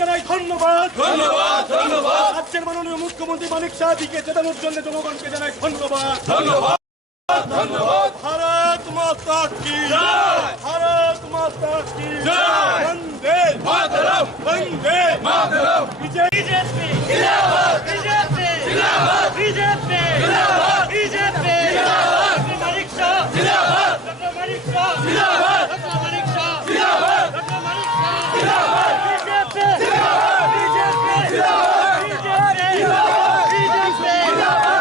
জানাই ধন্যবাদ। ধন্যবাদ ধন্যবাদ রাজ্যের মাননীয় মুখ্যমন্ত্রী মানিক সাহাজিকে জেতানোর জন্য জনগণকে জানাই ধন্যবাদ। ধন্যবাদ ধন্যবাদ। ভারত মাতা কি জয়। ভারত মাতা কি জয়। বন্দে মাতরম বন্দে মাতরম। বিজেপি জিন্দাবাদ বিজেপি জিন্দাবাদ বিজেপি জিন্দাবাদ বিজেপি জিন্দাবাদ ডক্টর মানিক শাহ জিন্দাবাদ ডক্টর মানিক শাহ জিন্দাবাদ ডক্টর মানিক শাহ জিন্দাবাদ ডক্টর মানিক শাহ জিন্দাবাদ বিজেপি জিন্দাবাদ বিজেপি জিন্দাবাদ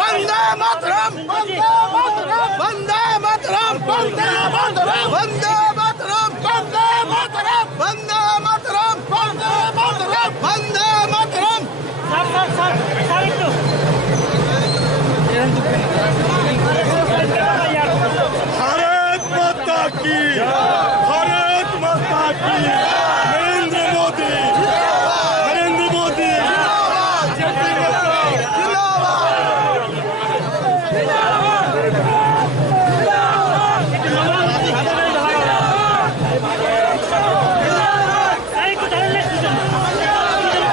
वंदे मातरम वंदे मातरम वंदे मातरम वंदे मातरम वंदे मातरम वंदे मातरम वंदे मातरम वंदे मातरम স্যার একটু भारत माता की भारत माता की नरेंद्र मोदी नरेंद्र मोदी স্যার একটু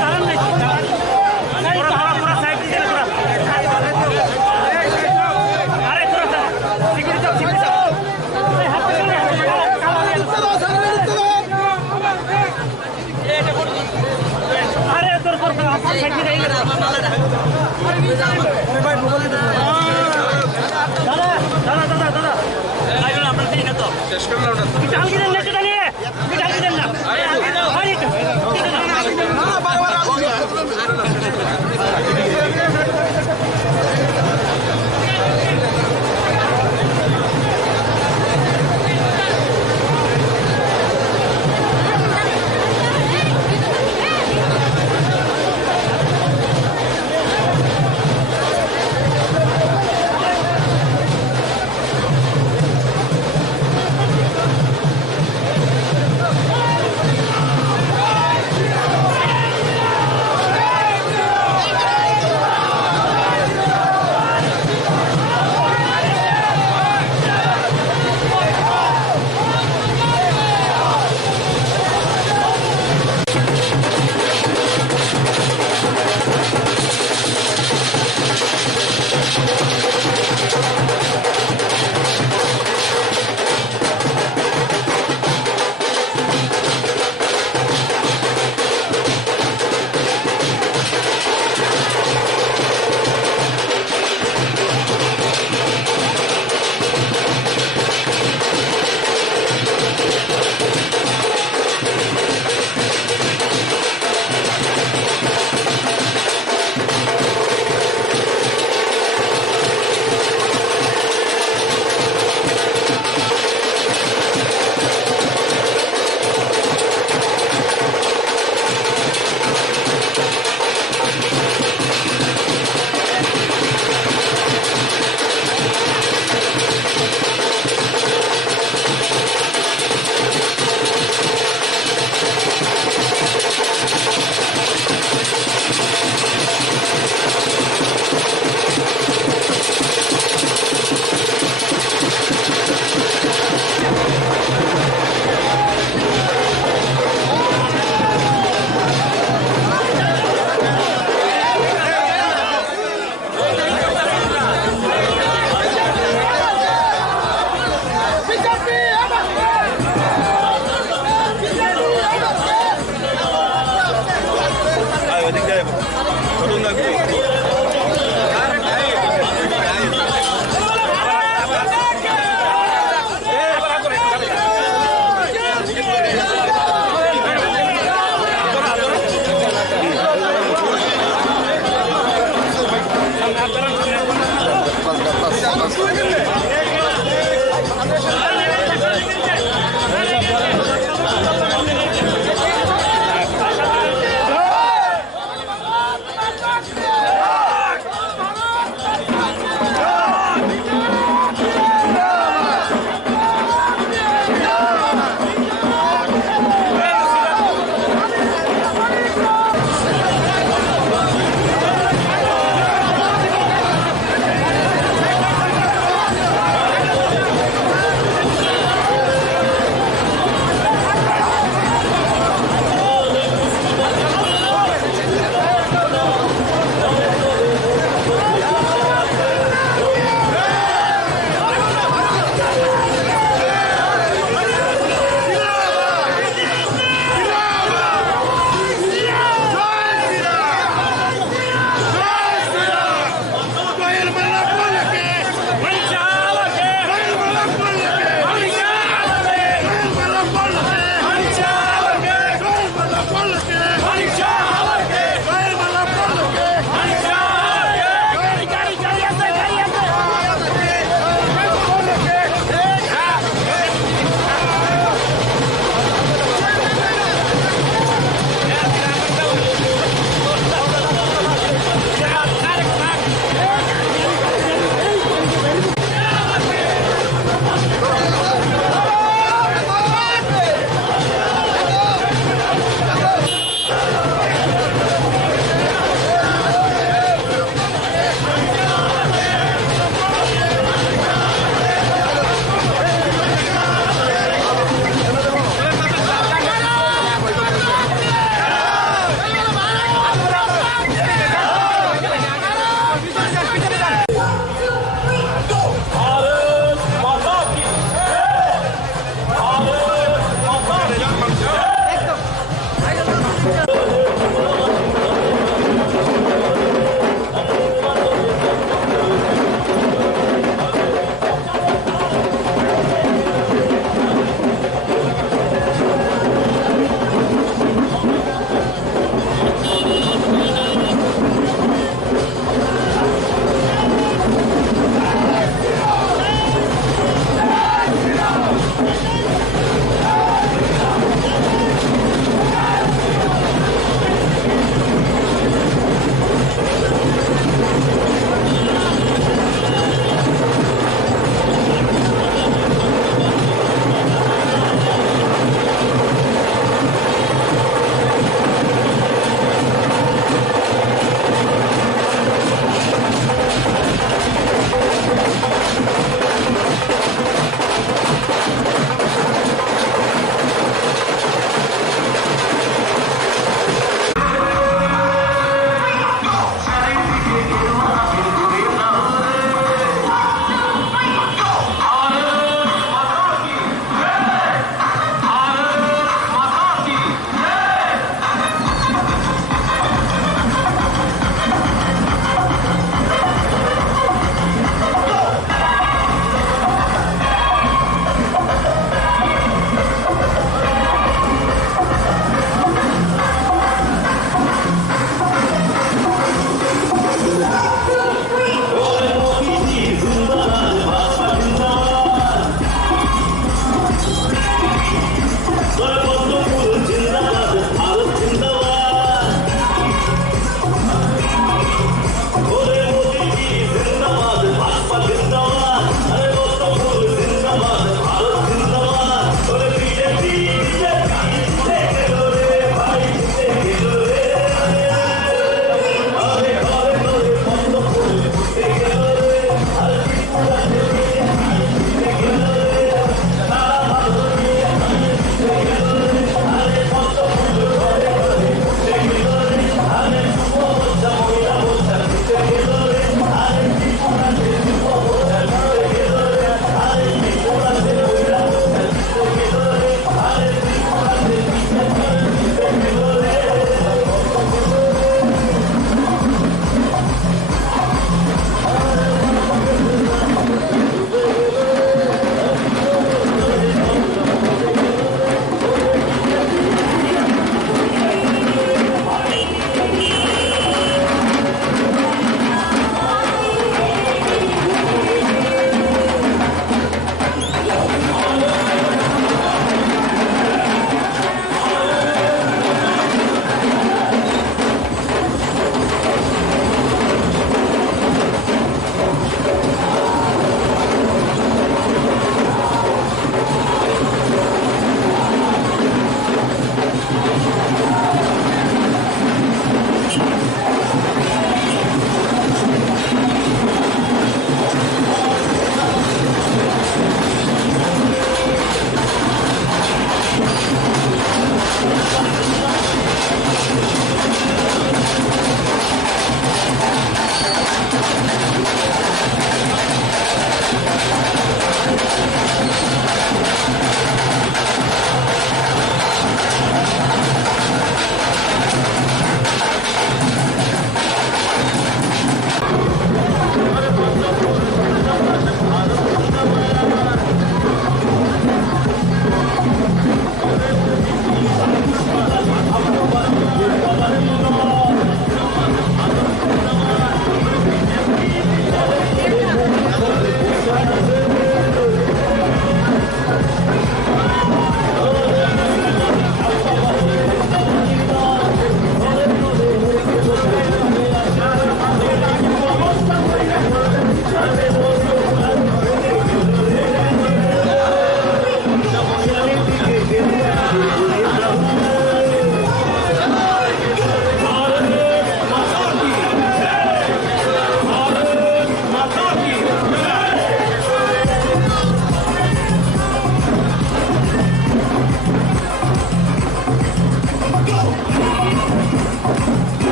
দাঁড়ান না একটু দাঁড়ান না পুরো সাইড দিয়ে পুরো আরে তোরা সিকিউরিটি সিকিউরিটি আরে তোর সাইড দিয়ে দাদা দাদা দাদা দাদা আমরা দিই না তো শেষ করলাম না চাল দিলেন না সেটা নিয়ে চাল দিলেন না আরে একটু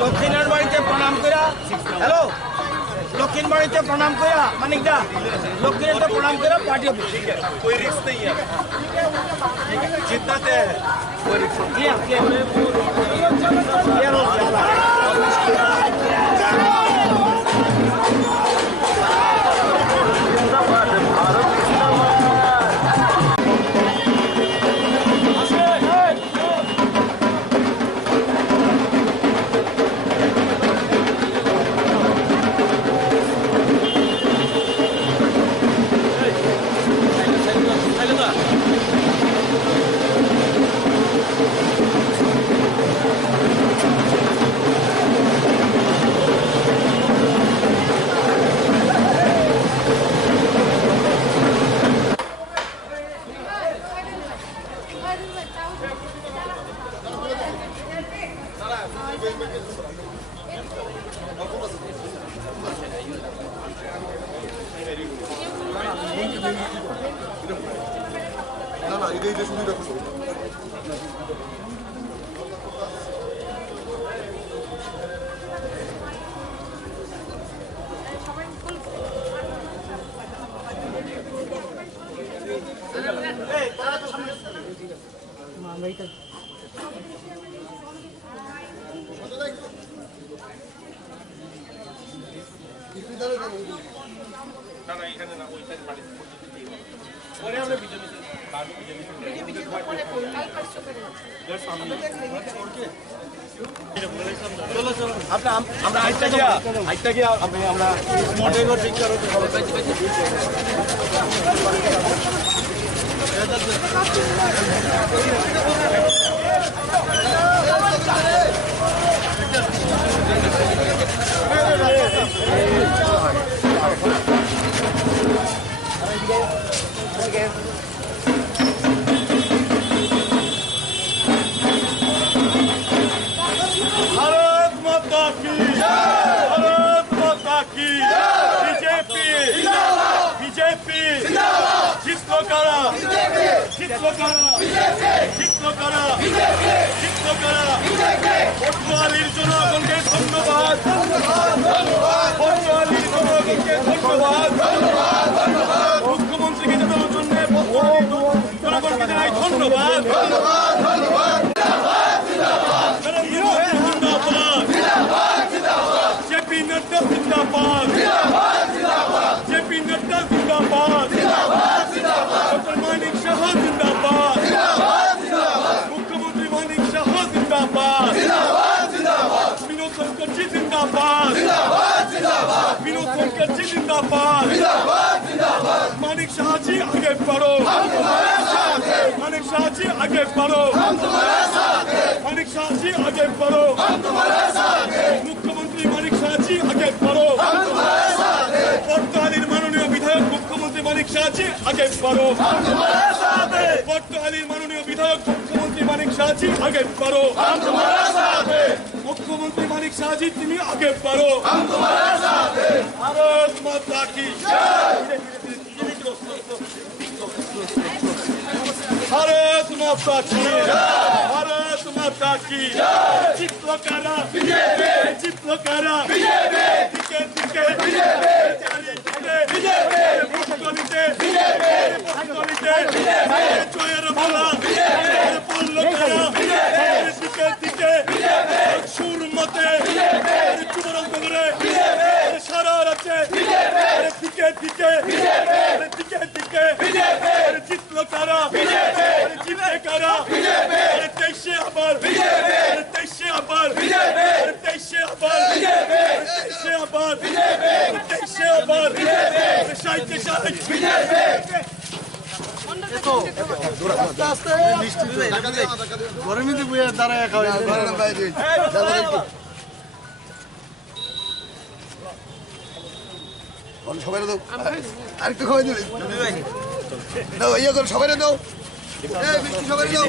লক্ষ্মীনার বাড়িতে প্রণাম করা হ্যালো লক্ষ্মীর বাড়িতে প্রণাম করা মানিকদা লক্ষ্মীর প্রণাম করা পার্টি অফিस कोई रिस्क नहीं है जितना तय है कोई रिस्क আমরা আইটা গিয়া আমরা মডেল ঠিক করো भारत माता की भारत माता की बीजेपी बीजेपी जितलो करा जितलो करा जितलो करा जितलो करा পটুয়ালির জনগণকে ধন্যবাদ পটুয়ালির জনগণকে ধন্যবাদ মুখ্যমন্ত্রীকে জানানোর জন্য জনগণকে জানাই ধন্যবাদ जेपी नड्डा जिंदाबाद जेपी नड्डा जिंदाबाद डॉक्टर मानिक शाह जिंदाबाद मुख्यमंत्री मानिक शाह जिंदाबाद विनोद शंकरजी जिंदाबाद विनोद शंकरजी जिंदाबाद मानिक शाह जी आगे बढ़ो मानिक शाह जी आगे बढ़ो मानिक शाह जी आगे बढ़ो मुख्यमंत्री मानिक शाह जी आगे बढ़ो पटुआलिर माननीय विधायक मुख्यमंत्री मानिक शाह जी आगे बढ़ो पटुआलिर माननीय विधायक मुख्यमंत्री मानिक शाह जी आगे बढ़ो मुख्यमंत्री मानिक शाह जी तुम आगे बढ़ो भारत माता की भारत माता की भारत माता की जितलो करा जितलो करा टिके टिके पटुआलिते জয়ের মালা পড়লো করা টিকে টিকে সুর মতে চুমরঙ্গ করে সারা রাতে টিকে টিকে টিকে টিকে জিতলো করা জিতে করা দেশে আবার দেশে আবার দেশে আবার দেশে আবার দেশে আবার সাইতে সাইতে গরমে বইয়া দাঁড়ায় খাওয়া সবাই দাও আরেকটু খাওয়াই দিবি দাও ইয়ে করো সবাই দাও সবাই দাও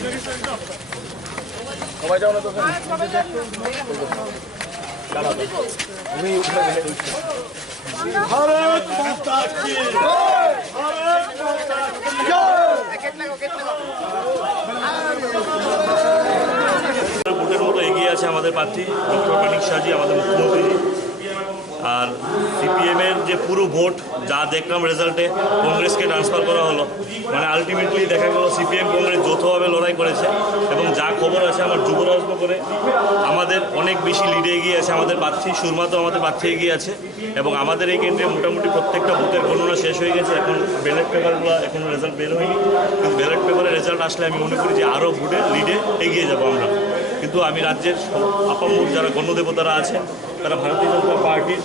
সবাই যাও না তো भारत माता की ভোটের মতো এগিয়ে আছে আমাদের প্রার্থী ডক্টর মানিক শাহজি, আমাদের মুখ্যমন্ত্রী। আর সিপিএমের যে পুরো ভোট যা দেখলাম রেজাল্টে, কংগ্রেসকে ট্রান্সফার করা হলো, মানে আলটিমেটলি দেখা গেল সিপিএম কংগ্রেস যৌথভাবে লড়াই করেছে। এবং যা খবর আছে আমার যুবরাজনগরে আমাদের অনেক বেশি লিডে এগিয়ে আছে আমাদের প্রার্থী, সুরমাতো আমাদের প্রার্থী এগিয়ে আছে। এবং আমাদের এই কেন্দ্রে মোটামুটি প্রত্যেকটা বুথের গণনা শেষ হয়ে গেছে, এখন ব্যালট পেপারগুলো এখনও রেজাল্ট বের হয়নি, কিন্তু ব্যালট পেপারের রেজাল্ট আসলে আমি মনে করি যে আরও ভোটের লিডে এগিয়ে যাব আমরা। কিন্তু আমি রাজ্যের আপামর যারা গণদেবতারা আছেন, তারা ভারতীয় জনতা পার্টির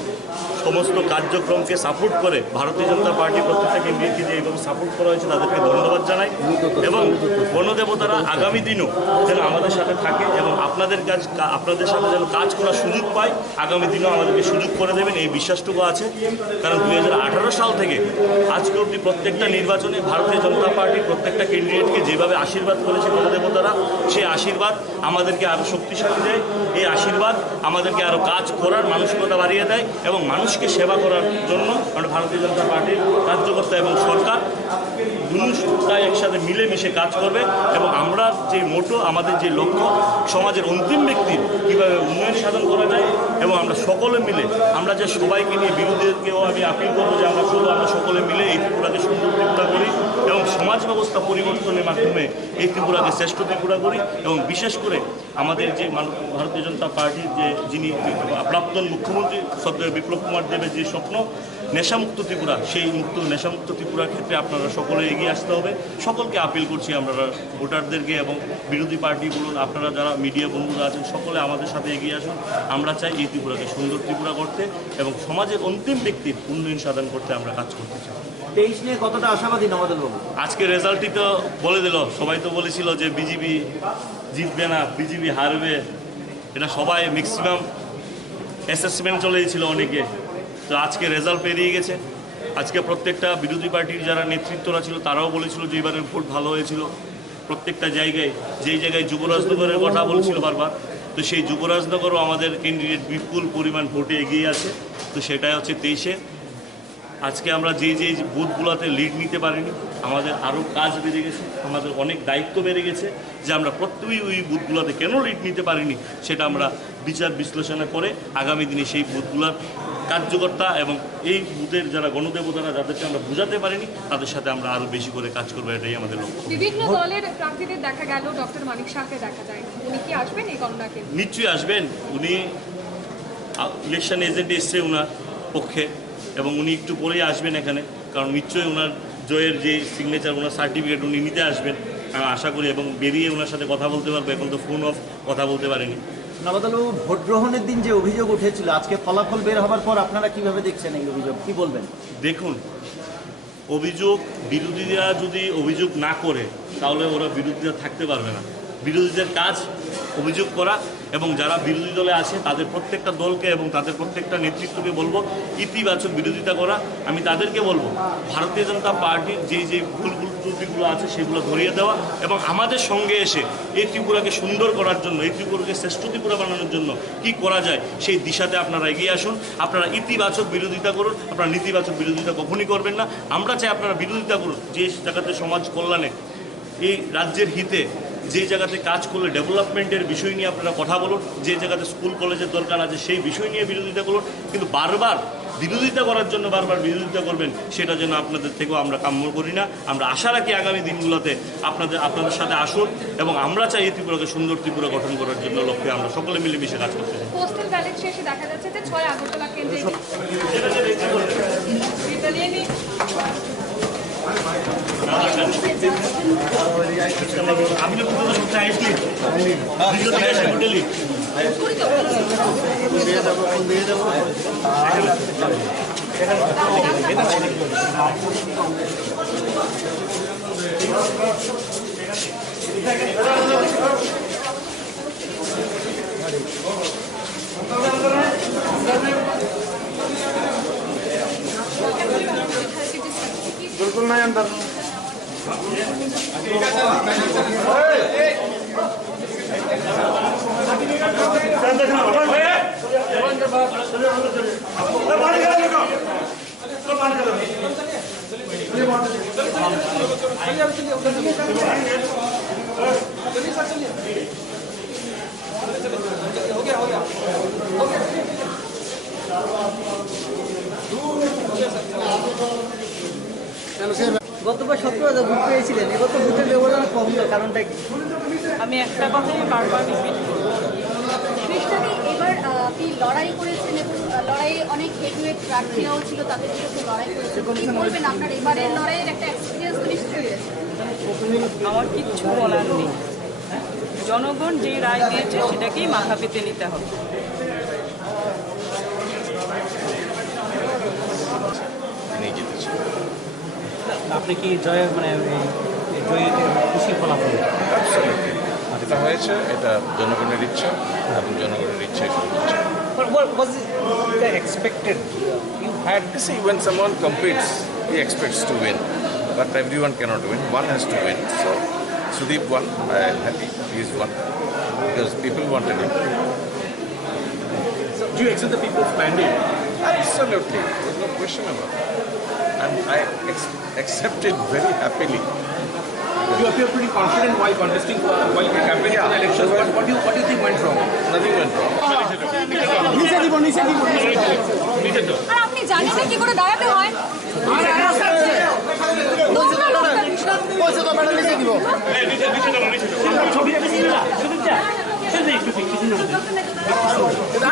সমস্ত কার্যক্রমকে সাপোর্ট করে, ভারতীয় জনতা পার্টি প্রত্যেকটা কেন্দ্রকে যে এইভাবে সাপোর্ট করা হয়েছে তাদেরকে ধন্যবাদ জানাই। এবং গণদেবতারা আগামী দিনও যেন আমাদের সাথে থাকে এবং আপনাদের সাথে যেন কাজ করার সুযোগ পায়, আগামী দিনও আমাদেরকে সুযোগ করে দেবেন এই বিশ্বাসটুকু আছে। কারণ 2018 সাল থেকে আজকে অবধি প্রত্যেকটা নির্বাচনে ভারতীয় জনতা পার্টি প্রত্যেকটা ক্যান্ডিডেটকে যেভাবে আশীর্বাদ করেছে গণদেবতারা, সেই আশীর্বাদ আমাদেরকে আরও শক্তিশালী দেয়। এই আশীর্বাদ আমাদেরকে আরও কাজ করার মানসিকতা বাড়িয়ে দেয় এবং মানুষকে সেবা করার জন্য আমরা ভারতীয় জনতা পার্টির কার্যকর্তা এবং সরকার দুটাই একসাথে মিলেমিশে কাজ করবে। এবং আমরা যে মোটো, আমাদের যে লক্ষ্য, সমাজের অন্তিম ব্যক্তির কীভাবে উন্নয়ন সাধন করা যায়, এবং আমরা সকলে মিলে, আমরা যে সবাইকে নিয়ে, বিরোধীদেরকেও আমি আপিল করবো যে আমরা সকলে মিলে এই ত্রিপুরাকে সুন্দর ত্রিপুরা করি এবং সমাজ ব্যবস্থা পরিবর্তনের মাধ্যমে এই ত্রিপুরাকে শ্রেষ্ঠ ত্রিপুরা করি। এবং বিশেষ করে আমাদের যে ভারতীয় জনতা পার্টির যিনি প্রাক্তন মুখ্যমন্ত্রী সদ্য বিপ্লব কুমার দেবের যে স্বপ্ন নেশামুক্ত ত্রিপুরা, সেই নেশামুক্ত ত্রিপুরার ক্ষেত্রে আপনারা সকলে এগিয়ে আসতে হবে। সকলকে আপিল করছি আমরা ভোটারদেরকে এবং বিরোধী পার্টিগুলো, আপনারা যারা মিডিয়া বন্ধুরা আছেন, সকলে আমাদের সাথে এগিয়ে আসুন। আমরা চাই এই ত্রিপুরাকে সুন্দর ত্রিপুরা করতে এবং সমাজের অন্তিম ব্যক্তির উন্নয়ন সাধন করতে আমরা কাজ করতে চাই। 23 নিয়ে কতটা আশাবাদী নবাদল বাবু? আজকে রেজাল্টই তো বলে দিল, সবাই তো বলেছিল যে বিজেপি জিতবে না, বিজেপি হারবে, এটা সবাই ম্যাক্সিমাম অ্যাসেসমেন্ট চলে গেছিল অনেকে। তো আজকে রেজাল্ট পেরিয়ে গেছে। আজকে প্রত্যেকটা বিরোধী পার্টির যারা নেতৃত্বরা ছিল তারাও বলেছিল যে এবারের ভোট ভালো হয়েছিল। প্রত্যেকটা জায়গায়, যেই জায়গায় যুবরাজনগরের কথা বলছিল বারবার, তো সেই যুবরাজনগরও আমাদের ক্যান্ডিডেট বিপুল পরিমাণ ভোটে এগিয়ে আছে। তো সেটাই হচ্ছে 23-এ। আজকে আমরা যে বুথগুলোতে লিড নিতে পারিনি, আমাদের আরও কাজ বেড়ে গেছে, আমাদের অনেক দায়িত্ব বেড়ে গেছে যে আমরা প্রত্যেকেই ওই বুথগুলোতে কেন লিড নিতে পারিনি সেটা আমরা বিচার বিশ্লেষণা করে আগামী দিনে সেই বুথগুলোর কার্যকর্তা এবং এই বুথের যারা গণদেবতারা, যাদেরকে আমরা বোঝাতে পারিনি, তাদের সাথে আমরা আরও বেশি করে কাজ করবো, এটাই আমাদের লক্ষ্য। বিভিন্ন দলের প্রার্থীদের দেখা গেল, ডক্টর মানিক শাহকে দেখা যায়, উনি কি আসবেন এই গণনাকে? নিশ্চয়ই আসবেন। উনি ইলেকশন এজেন্টে এসছে ওনার পক্ষে এবং উনি একটু পরেই আসবেন এখানে, কারণ নিশ্চয়ই ওনার জয়ের যে সিগনেচার, ওনার সার্টিফিকেট উনি নিতে আসবেন আমি আশা করি, এবং বেরিয়ে ওনার সাথে কথা বলতে পারবো। এখন তো ফোন অফ, কথা বলতে পারিনি। নবাদলবাবু, ভোট গ্রহণের দিন যে অভিযোগ উঠেছিল, আজকে ফলাফল বের হবার পর আপনারা কিভাবে দেখছেন এই অভিযোগ, কি বলবেন? দেখুন, অভিযোগ, বিরোধীরা যদি অভিযোগ না করে তাহলে ওরা বিরোধীরা থাকতে পারবে না। বিরোধীদের কাজ অভিযোগ করা, এবং যারা বিরোধী দলে আছে তাদের প্রত্যেকটা দলকে এবং তাদের প্রত্যেকটা নেতৃত্বকে বলবো ইতিবাচক বিরোধিতা করা। আমি তাদেরকে বলবো ভারতীয় জনতা পার্টির যে ভুল ত্রুটিগুলো আছে সেগুলো ধরিয়ে দেওয়া এবং আমাদের সঙ্গে এসে এই ত্রিপুরাকে সুন্দর করার জন্য, এই ত্রিপুরাকে শ্রেষ্ঠ ত্রিপুরা বানানোর জন্য কি করা যায় সেই দিশাতে আপনারা এগিয়ে আসুন। আপনারা ইতিবাচক বিরোধিতা করুন, আপনারা নেতিবাচক বিরোধিতা কখনই করবেন না। আমরা চাই আপনারা বিরোধিতা করুন, যে জায়গাতে সমাজ কল্যাণে, এই রাজ্যের হিতে যে জায়গাতে কাজ করলে ডেভেলপমেন্টের বিষয় নিয়ে আপনারা কথা বলুন, যে জায়গাতে স্কুল কলেজের দরকার আছে সেই বিষয় নিয়ে বিরোধিতা করুন। কিন্তু বারবার বিরোধিতা করার জন্য বারবার বিরোধিতা করবেন, সেটা যেন আপনাদের থেকেও আমরা কাম্য করি না। আমরা আশা রাখি আগামী দিনগুলোতে আপনাদের সাথে আসুন এবং আমরা চাই এই ত্রিপুরাকে সুন্দর ত্রিপুরা গঠন করার জন্য লক্ষ্যে আমরা সকলে মিলেমিশে কাজ করতে চাই। পোস্টাল ব্যালট শেষে দেখা যাচ্ছে যে 6 আগরতলা কেন্দ্রে আমি তো পুরো সবচেয়ে আইসলি হোটেলি बिल्कुल नहीं अंदर देखना গতবার 17,000 ভোট পেয়েছিলেন, এবার তো ভোটের ব্যবধান কমলো, কারণটা কি? আমি একটা কথাই বারবার রিপিট করব, কৃষ্ণাদি এবার কি লড়াই করেছেন এবং লড়াইয়ে অনেক হেভিওয়েট প্রার্থীরাও ছিল, তাদের বিরুদ্ধে লড়াই করেছেন। কি বলবেন, আপনার এবারের লড়াইয়ের একটা এক্সপিরিয়েন্স তো নিশ্চয়ই আছে। আমার কিচ্ছু বলার নেই। জনগণ যে রায় দিয়েছে সেটাকেই মাথা পেতে নিতে হবে। আপনি কি জয়ের মানে জয়ের খুশি ফলাফল? যেটা হয়েছে এটা জনগণের ইচ্ছা এবং জনগণের ইচ্ছাই শুরু হচ্ছে। But what was the expected? You had See, when someone competes, he expects to win, but everyone cannot win. One has to win. So, Sudeep won. I am happy he is won because people wanted him. do you accept the people's mandate? Absolutely, there's no question about it. And I accept it very happily. You appear pretty confident while contesting, while campaigning for the elections. What do you think went wrong? Nothing went wrong. আর আপনি জানেন না কি করে দাঁড়াতে হয়?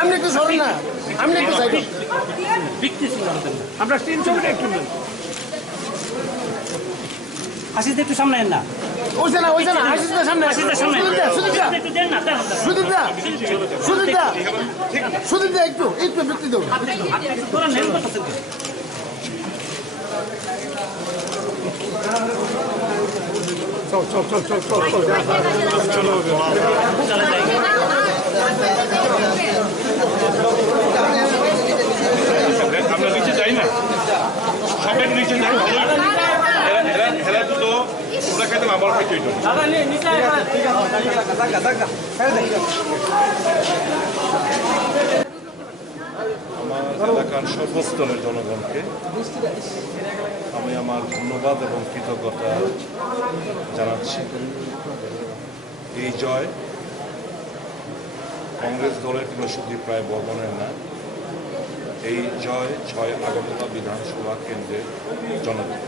আমি একটু সরুন না, আমি একটু সাইড। আমরা স্ক্রিন ছবিটা একটু নেন। আশিস একটু সামনে না, ওইছে না আশিসের সামনে, আশিসের সামনে একটু দেন না, দেন না। সুদীপ দা একটু ব্যক্তি দেবো। তোরা নেন করতেছেন কি? আমরা নিচে যাই না, সবাই নিচে যাই। হেরা তো ওরা খাইতে আমার খাইতে হইতো। আমার এলাকার সর্বস্তরের জনগণকে আমি আমার ধন্যবাদ এবং কৃতজ্ঞতা জানাচ্ছি। এই জয় কংগ্রেস দলের কিংবা সুদীপ রায় বর্মনের না, এই জয় 6 আগরতলা বিধানসভা কেন্দ্রের জনগণ।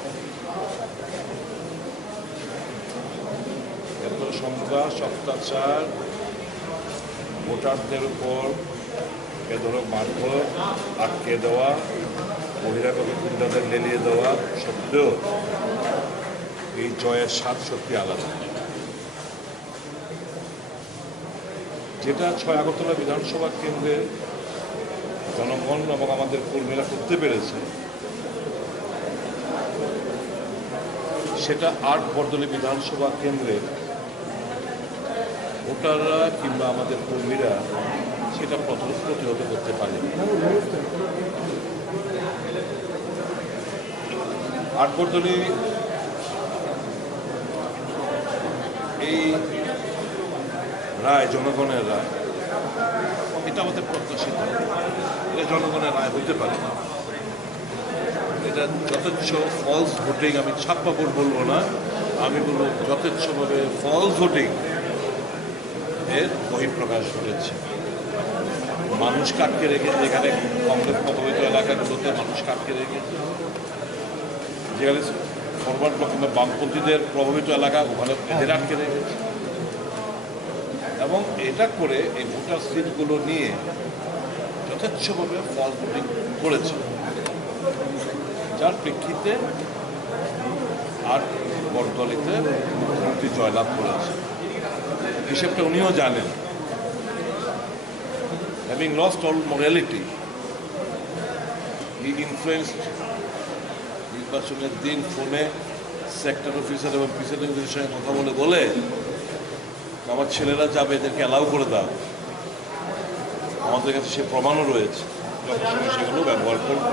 এত সন্ত্রাস অত্যাচার, ভোটারদের উপর এ ধরনের মারধর, আটকে দেওয়া, বহিরাগত গুন্ডাদের লেলিয়ে দেওয়া সত্ত্বেও এই জয়ের স্বাদ সত্যি আলাদা। যেটা 6 আগরতলা বিধানসভা কেন্দ্রে জনগণ এবং আমাদের কর্মীরা করতে পেরেছে, সেটা 8 বরদলী বিধানসভা কেন্দ্রে ভোটাররা কিংবা আমাদের কর্মীরা সেটা প্রতিহত করতে পারে। 8 বরদলী এই রায় জনগণের রায়, এটা আমাদের প্রত্যাশিত। এটা জনগণের রায় হইতে পারে না। এটা যথেচ্ছ ফলস ভোটিং, আমি ছাপ্পা ভোট বলবো না, আমি বলবো যথেচ্ছভাবে ফলস ভোটিং এর বহিঃপ্রকাশ ঘটেছে। মানুষকে আটকে রেখেছে, যেখানে কংগ্রেস প্রভাবিত এলাকাগুলোতে মানুষকে আটকে রেখেছে, যেখানে ফরওয়ার্ড ব্লক কিংবা বামপন্থীদের প্রভাবিত এলাকা, ওখানে এদের আটকে রেখেছে। এবং এটা করে এই ভোটার স্লিপগুলো নিয়ে যথেচ্ছভাবে ফলস ভোটিং করেছে, যার প্রেক্ষিতে 8 বরদলীতে মুখ্যমন্ত্রী জয়লাভ করেছে। হিসেবটা উনিও জানেন। Having lost all morality, he influenced নির্বাচনের দিন ফোনে সেক্টর অফিসার এবং প্রিসাইডিং সঙ্গে কথা বলে আমার ছেলেরা যাবে, এদেরকে অ্যালাউ করে দাও। আমাদের কাছে সে প্রমাণও রয়েছে, যখন সময় সেগুলো ব্যবহার করব।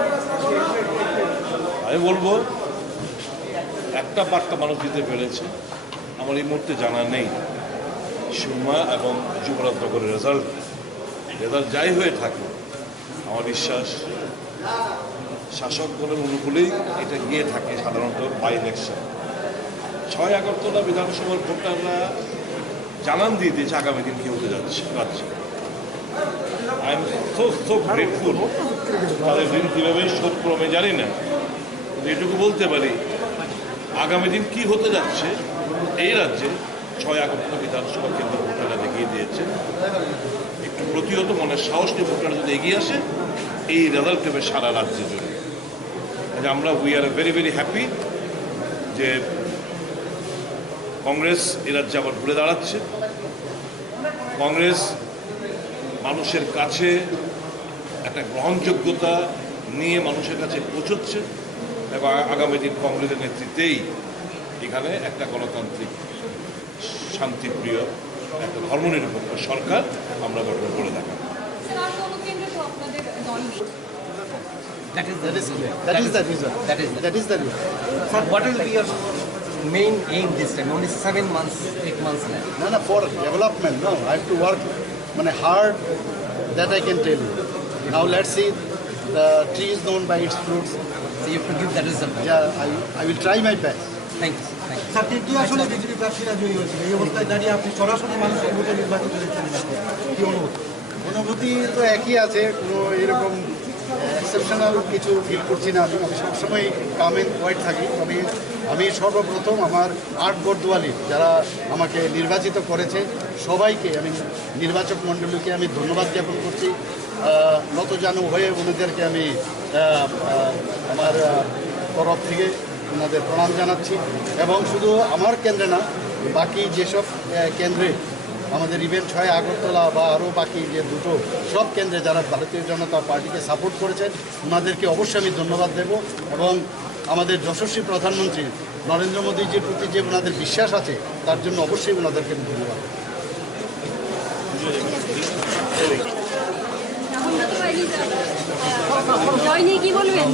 আমি বলবো একটা বার্তা মানুষ দিতে পেরেছে, আমার এই মুহূর্তে জানা নেই সুরমা এবং যুবরাজনগরের রেজাল্ট যাই হয়ে থাকে, আমার বিশ্বাস শাসক দলের অনুকূলেই এটা গিয়ে থাকে সাধারণত বাই ইলেকশন। 6 আগরতলা বিধানসভার ভোটাররা জানান দিয়ে দিয়েছে আগামী দিন কি হতে যাচ্ছে রাজ্যে। I am so grateful. তাদের দিন কীভাবে শোধ ক্রমে জানি না, যেটুকু বলতে পারি আগামী দিন কি হতে যাচ্ছে এই রাজ্যে 6 আগরতলা বিধানসভা কেন্দ্র ভোটাররা দেখিয়ে দিয়েছে। একটু প্রতিহত মনের সাহস নিয়ে ভোটাররা যদি এগিয়ে আসে, এই রেজাল্ট দেবে সারা রাজ্যের জন্য। আমরা we are very very happy যে কংগ্রেস এ রাজ্যে আবার ঘুরে দাঁড়াচ্ছে। কংগ্রেস মানুষের কাছে একটা গ্রহণযোগ্যতা নিয়ে মানুষের কাছে পৌঁছচ্ছে এবং আগামী দিন কংগ্রেসের নেতৃত্বেই এখানে একটা গণতান্ত্রিক শান্তিপ্রিয় একটা ধর্মনিরপেক্ষ সরকার আমরা গঠন করে দেখাবো। That is the reason. That is the reason. Sir, what will be your main aim this time? Only 7 months, 8 months left. No, for development, no. I have to work hard, that I can tell you. Now let's see, the tree is known by its fruits. So you have to give that result. Yeah, I will try my best. Thank you. Thank you. Sir তৃতীয় আসলে BJP প্রার্থীরা জয়ী হয়েছিল, এই অবস্থায় দাঁড়িয়ে আপনি সরাসরি মানুষের ভোটে নির্বাচিত হয়েছেন, কি অনুভূতি? অনুভূতি তো একই আছে, কোনো এরকম এক্সেপশনাল কিছু ফিল করছি না। আমি সবসময় কাম এন্ড কোয়াইট থাকি। আমি সর্বপ্রথম আমার 8 বর্দুয়ালি যারা আমাকে নির্বাচিত করেছে সবাইকে, আমি নির্বাচক মণ্ডলীকে আমি ধন্যবাদ জ্ঞাপন করছি। নতজানু হয়ে ওনাদেরকে আমি আমার তরফ থেকে ওনাদের প্রণাম জানাচ্ছি। এবং শুধু আমার কেন্দ্রে না, বাকি যেসব কেন্দ্রে আমাদের ইভেন 6 আগরতলা বা আরও বাকি যে দুটো সব কেন্দ্রে যারা ভারতীয় জনতা পার্টিকে সাপোর্ট করেছেন ওনাদেরকে অবশ্যই আমি ধন্যবাদ দেব। এবং আমাদের যশস্বী প্রধানমন্ত্রী নরেন্দ্র মোদীজির প্রতি যে ওনাদের বিশ্বাস আছে তার জন্য অবশ্যই ওনাদেরকে আমি ধন্যবাদ দেব। জয় নিয়ে কি বলবেন?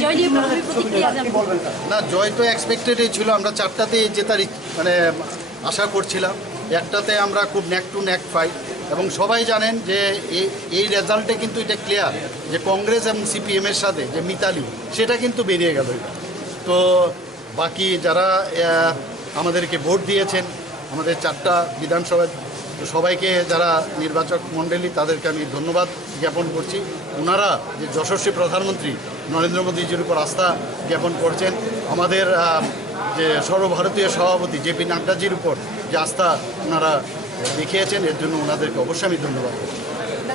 জয় নিয়ে প্রতিক্রিয়া জানবো। না, জয় তো এক্সপেক্টেডই ছিল। আমরা 4টাতেই জেতার আশা করছিলাম। একটাতে আমরা খুব নেক টু নেক ফাইট, এবং সবাই জানেন যে এই রেজাল্টে কিন্তু এটা ক্লিয়ার যে কংগ্রেস এবং সিপিএমের সাথে যে মিতালি সেটা কিন্তু বেরিয়ে গেল। তো বাকি যারা আমাদেরকে ভোট দিয়েছেন আমাদের 4টা বিধানসভায়, সবাইকে যারা নির্বাচক মণ্ডলী তাদেরকে আমি ধন্যবাদ জ্ঞাপন করছি। ওনারা যে যশস্বী প্রধানমন্ত্রী নরেন্দ্র মোদীজির উপর আস্থা জ্ঞাপন করছেন, আমাদের যে সর্বভারতীয় সভাপতি জেপি নাড্ডাজির উপর যে আস্থা ওনারা দেখিয়েছেন, এর জন্য ওনাদেরকে অবশ্যই আমি ধন্যবাদ করছি।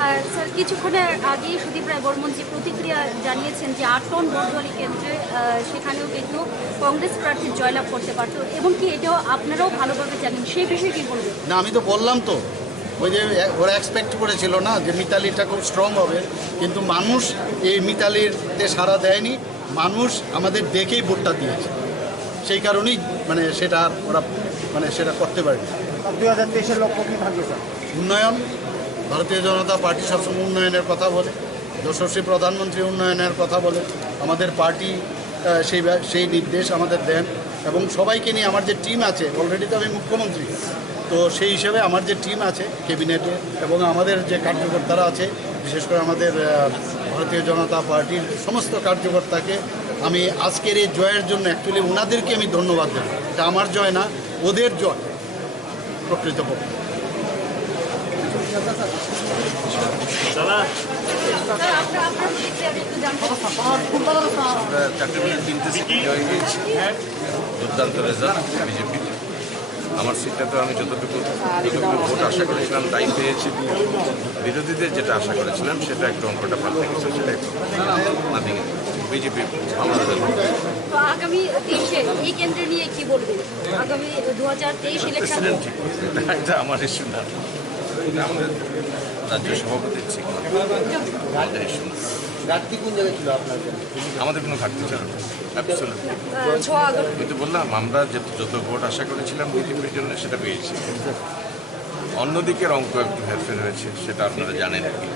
আর স্যার কিছুক্ষণের আগে সুদীপ রায় বর্মন যে প্রতিক্রিয়া জানিয়েছেন যে 8 টন বর্দুয়ালি কেন্দ্রে সেখানেও কিন্তু কংগ্রেস প্রার্থী জয়লাভ করতে পারত, এবং কি এটাও আপনারাও ভালোভাবে জানেন, সেই বিষয়ে কি বলবেন? না, আমি তো বললাম তো, ওই যে ওরা এক্সপেক্ট করেছিল না যে মিতালিটা খুব স্ট্রং হবে, কিন্তু মানুষ এই মিতালিতে সাড়া দেয়নি। মানুষ আমাদের দেখেই ভোটটা দিয়েছে, সেই কারণেই সেটা ওরা সেটা করতে পারেনি। 2023-এর লক্ষ্য কি থাকবে স্যার? উন্নয়ন। ভারতীয় জনতা পার্টি সবসময় উন্নয়নের কথা বলে, যশস্বী প্রধানমন্ত্রী উন্নয়নের কথা বলে, আমাদের পার্টি সেই নির্দেশ আমাদের দেন। এবং সবাইকে নিয়ে আমার যে টিম আছে, অলরেডি তো আমি মুখ্যমন্ত্রী, তো সেই হিসেবে আমার যে টিম আছে ক্যাবিনেটে এবং আমাদের যে কার্যকর্তারা আছে, বিশেষ করে আমাদের ভারতীয় জনতা পার্টির সমস্ত কার্যকর্তাকে আমি আজকের এই জয়ের জন্য অ্যাকচুয়ালি ওনাদেরকে আমি ধন্যবাদ দেব। এটা আমার জয় না, ওদের জয় প্রকৃতপক্ষে। দাদা আমরা 4টে মিনিট 3টে সিটে জয় হয়েছি, দুর্দান্ত রেজাল্ট বিজেপির। আমার সিটটা তো আমি যতটুকু ভোট আশা করেছিলাম তাই পেয়েছি। বিরোধীদের যেটা আশা করেছিলাম সেটা একটু অঙ্কটা পাল্টে গেছে, সেটা একটু নাথিং। বিজেপি ভালো রেজাল্ট। তো আগামী 23-এ এই কেন্দ্র নিয়ে কি বলবেন? আগামী 2023 ইলেকশন এটা আমার ইস্যু না, এটা আমাদের রাজ্য সভাপতির ঠিক আমাদের ইস্যু না। ঘাটতি কোন জায়গায় ছিল আপনার? আমাদের কোনো ঘাটতি ছিল না, অ্যাবসলিউটলি। 6 আগস্ট আমি তো বললাম আমরা যত ভোট আশা করেছিলাম বিজেপির জন্য সেটা পেয়েছি। অন্যদিকের অঙ্ক একটু হেরফের হয়েছে, সেটা আপনারা জানেন আর কি।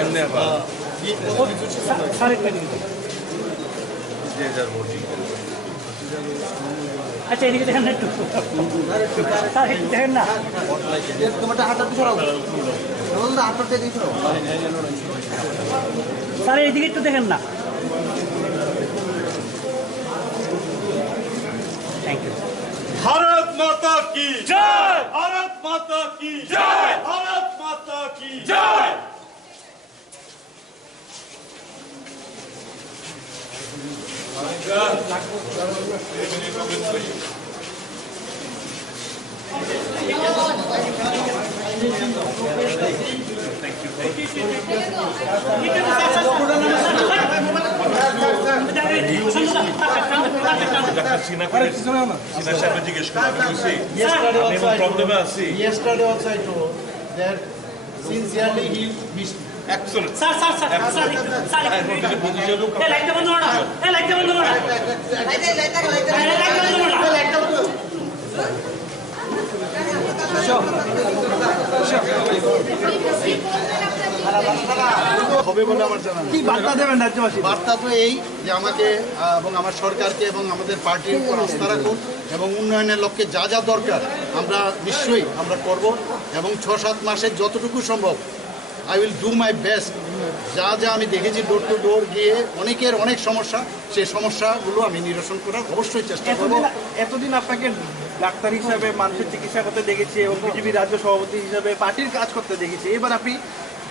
এমনি আবার আচ্ছা এদিকে দেখেন না একটু স্যার একটু দেখেন না স্যার এইদিকে একটু দেখেন না থ্যাংক ইউ भारत माता की जय, भारत माता की जय, भारत माता की जय। Yesterday also I told that sincerely he missed. Excellent. Sir sir sir sir sir এই লাইটটা বন্ধ করো না এই লাইটটা বন্ধ করো না লাইটটা বন্ধ করো না হবে বলে আমার জানা নেই। কি বার্তা দেবেন রাজ্যবাসী? বার্তা তো এই যে আমাকে এবং আমার সরকারকে এবং আমাদের পার্টির উপর আস্থা রাখুন এবং উন্নয়নের লক্ষ্যে যা যা দরকার আমরা নিশ্চয়ই আমরা করব এবং 6-7 মাসের যতটুকু সম্ভব I will do my best. যা যা আমি দেখেছি ডোর টু ডোর গিয়ে অনেকের অনেক সমস্যা, সেই সমস্যাগুলো আমি নিরসন করার অবশ্যই চেষ্টা করব। এতদিন আপনাকে ডাক্তার হিসাবে মানুষের চিকিৎসা করতে দেখেছি এবং বিজেপি রাজ্য সভাপতি হিসাবে পার্টির কাজ করতে দেখেছি, এবার আপনি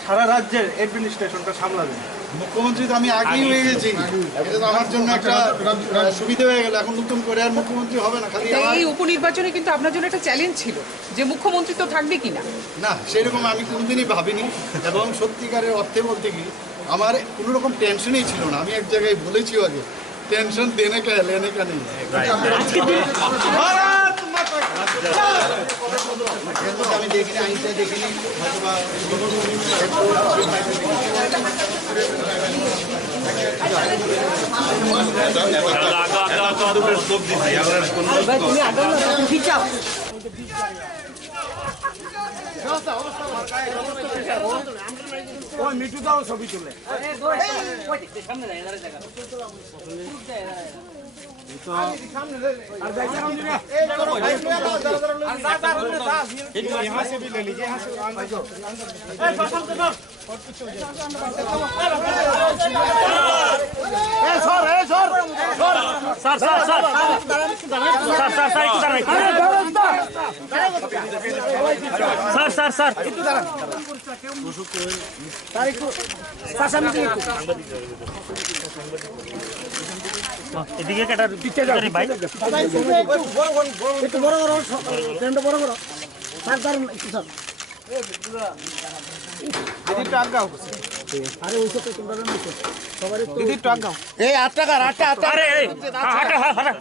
সারা রাজ্যের অ্যাডমিনিস্ট্রেশনটা সামলাবেন। মুখ্যমন্ত্রী তো আমি আগেই হয়ে গেছি, এটা তো আমার জন্য একটা সুবিধা হয়ে গেল। এখন নতুন করে আর মুখ্যমন্ত্রী হবে না, খালি এই উপনির্বাচনে কিন্তু আপনার জন্য একটা চ্যালেঞ্জ ছিল যে মুখ্যমন্ত্রী তো থাকবে কিনা। না, সেরকম আমি কোনোদিনই ভাবিনি এবং সত্যিকারের অর্থে বলতে কি আমার কোনো রকম টেনশনই ছিল না। আমি এক জায়গায় বলেছিও আগে, টেনশন দেনে কা লেনে কা নেই। আমি দেখিনি, আইনটা দেখিনি, হয়তোবা ওই মিঠুটাও ছবি তুলে यहाँ से भी ले लीजिए, यहाँ से sir sir sir sir sir sir একটু দাঁড়ান স্যার স্যার স্যার একটু দাঁড়ান স্যার একটু স্যার সামনে দিকে এদিকে কাটার ভাই একটু বড় করো, ট্রেনটা বড় করো স্যার। দাঁড়ান একটু স্যার, দিদি টাকাও আরে ওইসব তো তোমরা জানো তো সবারই দিদি টাকাও এই 8 টাকা 8 টাকা আরে এই হাঁটা হাঁটা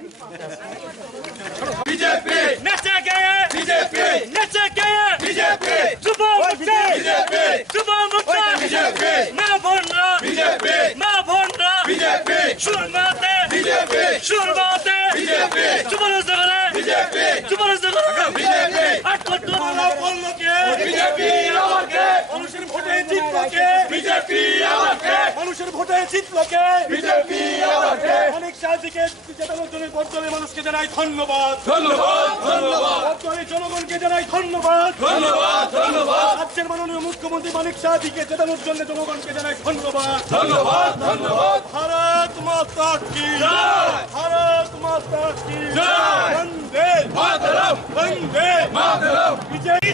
बीजेपी नचे गए, बीजेपी नचे गए, बीजेपी যুব মুক্তি, बीजेपी যুব মুক্তি, बीजेपी মা বোনরা, बीजेपी মা বোনরা, बीजेपी সুরমাতে, बीजेपी সুরমাতে, बीजेपी যুব রাজনীতি, बीजेपी যুব রাজনীতি, बीजेपी আটকত মালা বলকে, बीजेपी আমাকে মানুষের ভোটে জিতলোকে, बीजेपी আমাকে মানুষের ভোটে জিতলোকে, बीजेपी আমাকে অনেক সাহায্যকে জেতানোর জন্য বর্তমানে মানুষকে জানাই ধন্যবাদ, ধন্যবাদ, ধন্যবাদ বর্তমানে জনগণকে জানাই ধন্যবাদ, ধন্যবাদ, ধন্যবাদ রাজ্যের মাননীয় মুখ্যমন্ত্রী মানিক সাহাজিকে জেতানোর জন্য জনগণকে জানাই ধন্যবাদ, ধন্যবাদ, ধন্যবাদ। ভারত মাতা কি জয়, ভারত মাতা কি জয়, বন্দে মাতরম, বন্দে মাতরম। বিজেপি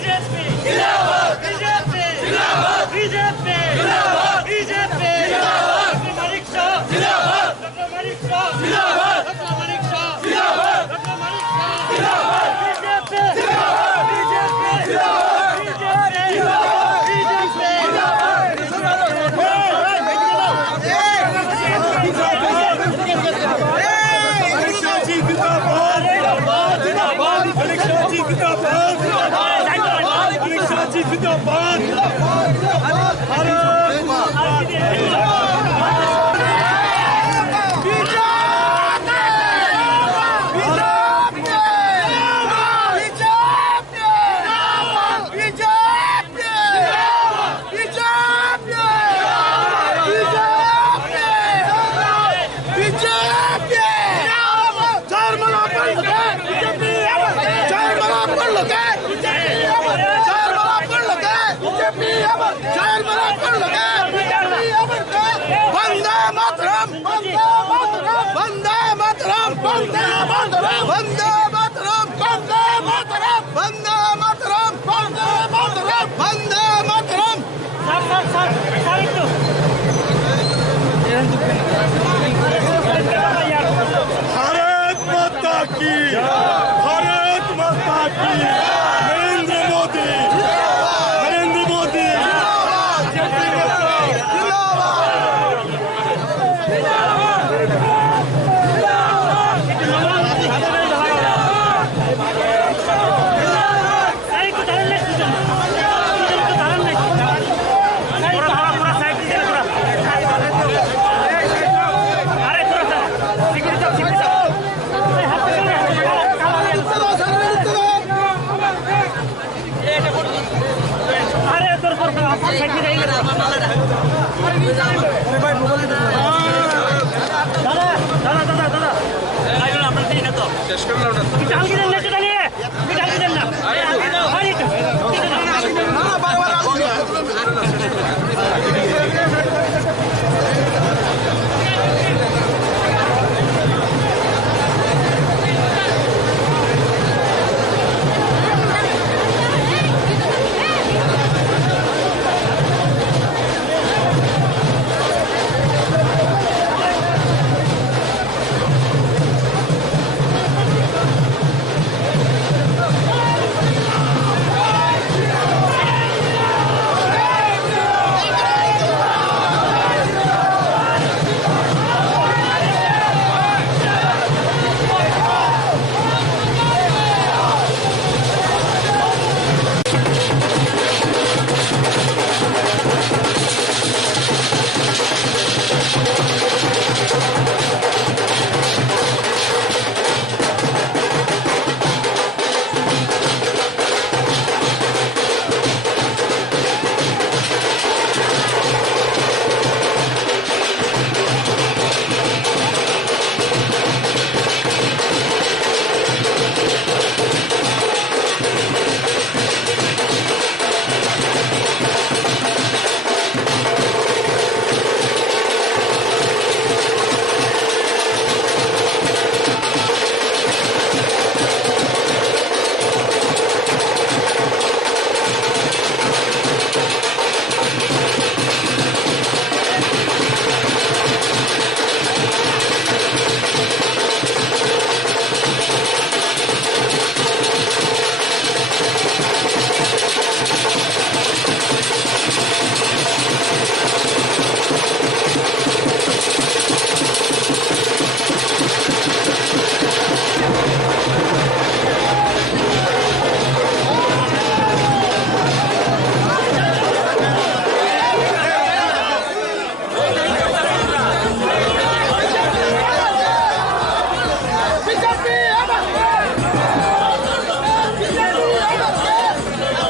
জিন্দাবাদ, বিজেপি জিন্দাবাদ, বিজেপি জিন্দাবাদ, বিজেপি জিন্দাবাদ, মানিক শাহ জিন্দাবাদ, মানিক শাহ জিন্দাবাদ, মানিক শাহ জিন্দাবাদ, মানিক শাহ জিন্দাবাদ, বিজেপি জিন্দাবাদ, বিজেপি জিন্দাবাদ, বিজেপি জিন্দাবাদ, বিজেপি বন্দে মাতরম বন্দে মাতরম বন্দে মাতরম বন্দে মাতরম বন্দে মাতরম বন্দে মাতরম বন্দে মাতরম বন্দে মাতরম বন্দে মাতরম भारत माता की भारत माता की नरेंद्र मोदी দাদা আপনার শেষ করলাম